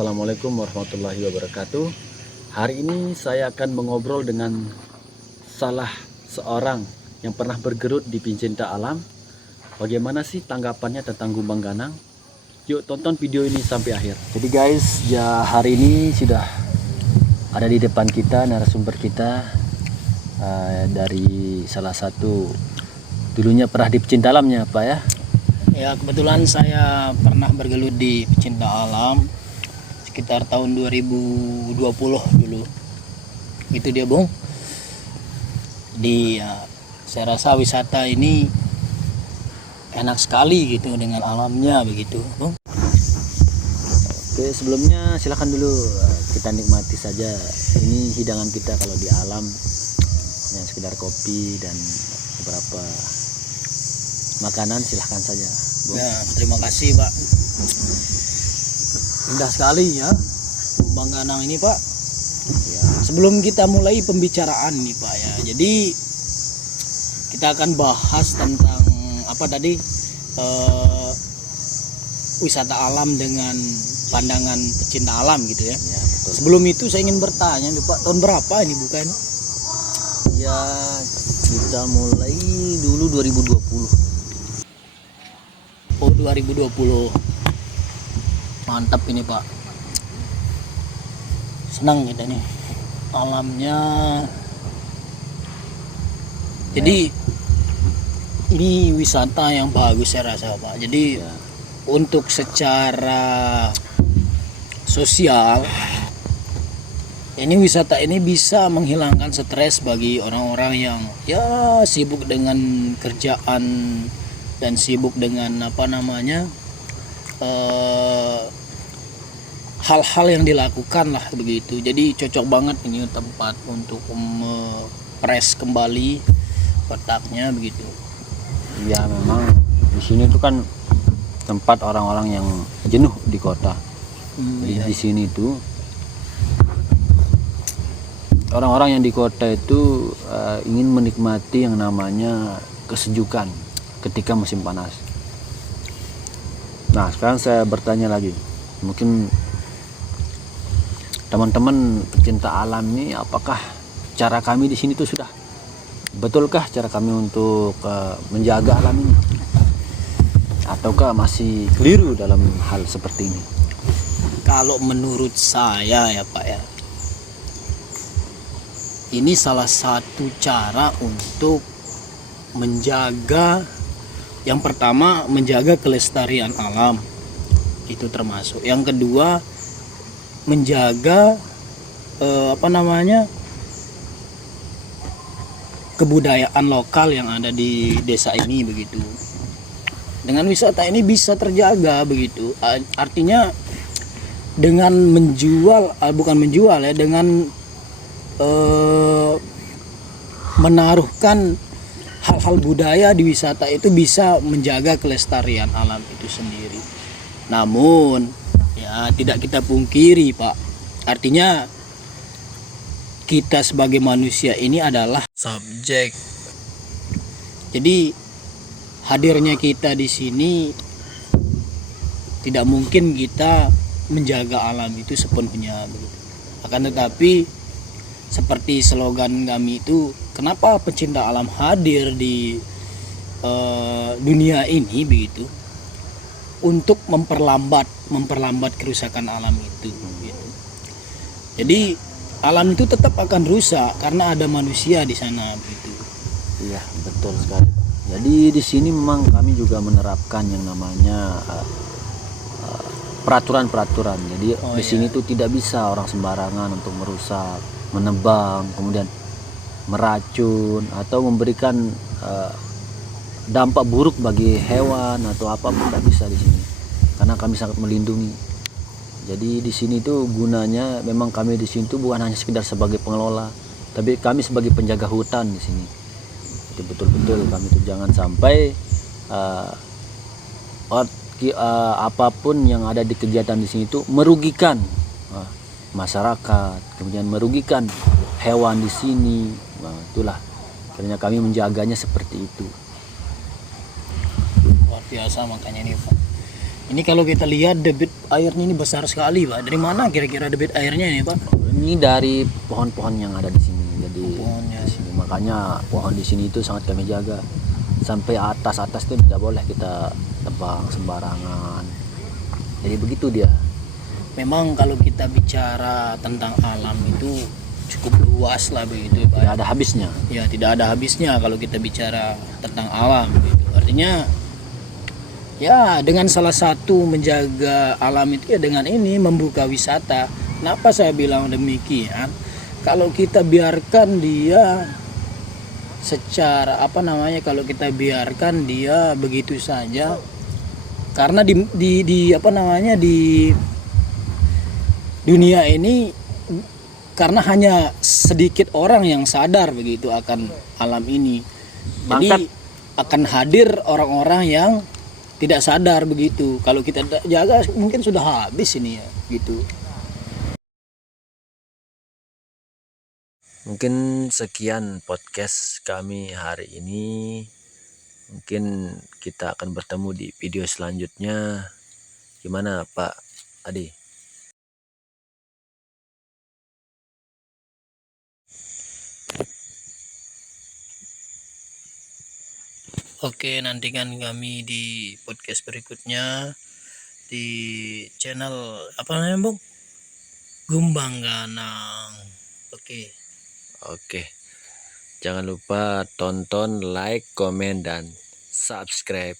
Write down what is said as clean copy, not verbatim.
Assalamualaikum warahmatullahi wabarakatuh. Hari ini saya akan mengobrol dengan salah seorang yang pernah bergerut di Pencinta Alam. Bagaimana sih tanggapannya tentang Gumbang Ganang? Yuk tonton video ini sampai akhir. Jadi guys, ya hari ini sudah ada di depan kita narasumber kita dari salah satu dulunya pernah di Pencinta Alamnya Pak ya. Ya, kebetulan saya pernah bergelut di Pencinta Alam sekitar tahun 2020 dulu. Itu dia, Bung. Saya rasa wisata ini enak sekali gitu dengan alamnya begitu, Bung. Oke, sebelumnya silakan dulu kita nikmati saja ini hidangan kita kalau di alam, yang sekedar kopi dan beberapa makanan, silahkan saja, Bung. Ya, terima kasih, Pak. Indah sekali ya Gumbang Ganang ini, Pak. Ya. Sebelum kita mulai pembicaraan nih, Pak ya. Jadi kita akan bahas tentang apa tadi, wisata alam dengan pandangan pecinta alam gitu ya. Ya, betul. Sebelum itu saya ingin bertanya nih, Pak, tahun berapa ini bukan? Ya, kita mulai dulu 2020. Oh, 2020. Mantap ini, Pak. Senang kita nih alamnya. Jadi ini wisata yang bagus saya rasa, Pak. Jadi Ya. untuk secara sosial ini wisata ini bisa menghilangkan stres bagi orang-orang yang ya sibuk dengan kerjaan dan sibuk dengan hal-hal yang dilakukan lah begitu. Jadi cocok banget ini tempat untuk press kembali otaknya begitu. Ya, memang di sini tuh kan tempat orang-orang yang jenuh di kota. Jadi Iya. di sini tuh orang-orang yang di kota itu ingin menikmati yang namanya kesejukan ketika musim panas. Nah, sekarang saya bertanya lagi, mungkin teman-teman pecinta alam ini, apakah cara kami di sini tuh sudah betulkah cara kami untuk menjaga alam ini, ataukah masih keliru dalam hal seperti ini? Kalau menurut saya ya, Pak ya, ini salah satu cara untuk menjaga, yang pertama menjaga kelestarian alam, itu termasuk. Yang kedua menjaga kebudayaan lokal yang ada di desa ini begitu. Dengan wisata ini bisa terjaga begitu. Artinya dengan dengan menaruhkan hal-hal budaya di wisata itu bisa menjaga kelestarian alam itu sendiri. Namun ya tidak kita pungkiri, Pak, artinya kita sebagai manusia ini adalah subjek. Jadi hadirnya kita di sini tidak mungkin kita menjaga alam itu sepenuhnya begitu. Akan tetapi seperti slogan kami itu, kenapa pecinta alam hadir di dunia ini begitu, untuk memperlambat kerusakan alam itu gitu. Jadi alam itu tetap akan rusak karena ada manusia di sana begitu. Iya, betul sekali, Pak. Jadi di sini memang kami juga menerapkan yang namanya peraturan-peraturan. Jadi di sini tuh tidak bisa orang sembarangan untuk merusak, menebang, kemudian meracun atau memberikan dampak buruk bagi hewan atau apa, tidak bisa di sini. Karena kami sangat melindungi. Jadi di sini tuh gunanya memang kami di sini tuh bukan hanya sekedar sebagai pengelola, tapi kami sebagai penjaga hutan di sini. Jadi betul-betul kami tuh jangan sampai apapun yang ada di kegiatan di sini itu merugikan masyarakat, kemudian merugikan hewan di sini. Nah, itulah karena kami menjaganya seperti itu. Luar biasa makanya nih, Pak. Ini kalau kita lihat debit airnya ini besar sekali Pak. Dari mana kira-kira debit airnya ini Pak? Ini dari pohon-pohon yang ada di sini. Jadi Pohonnya. di sini makanya pohon di sini itu sangat kami jaga. Sampai atas itu tidak boleh kita tebang sembarangan. Jadi begitu dia. Memang kalau kita bicara tentang alam itu cukup luas lah begitu Pak. Tidak ada habisnya. Ya tidak ada habisnya kalau kita bicara tentang alam gitu. Artinya ya dengan salah satu menjaga alam itu ya dengan ini membuka wisata. Kenapa saya bilang demikian? Kalau kita biarkan dia secara kalau kita biarkan dia begitu saja, karena di dunia ini karena hanya sedikit orang yang sadar begitu akan alam ini. Jadi akan hadir orang-orang yang tidak sadar begitu. Kalau kita jaga mungkin sudah habis ini ya gitu. Mungkin sekian podcast kami hari ini. Mungkin kita akan bertemu di video selanjutnya. Gimana Pak Adi? Oke, nantikan kami di podcast berikutnya di channel apa namanya Bung? Gumbang Ganang. Oke. Oke. Jangan lupa tonton, like, komen, dan subscribe.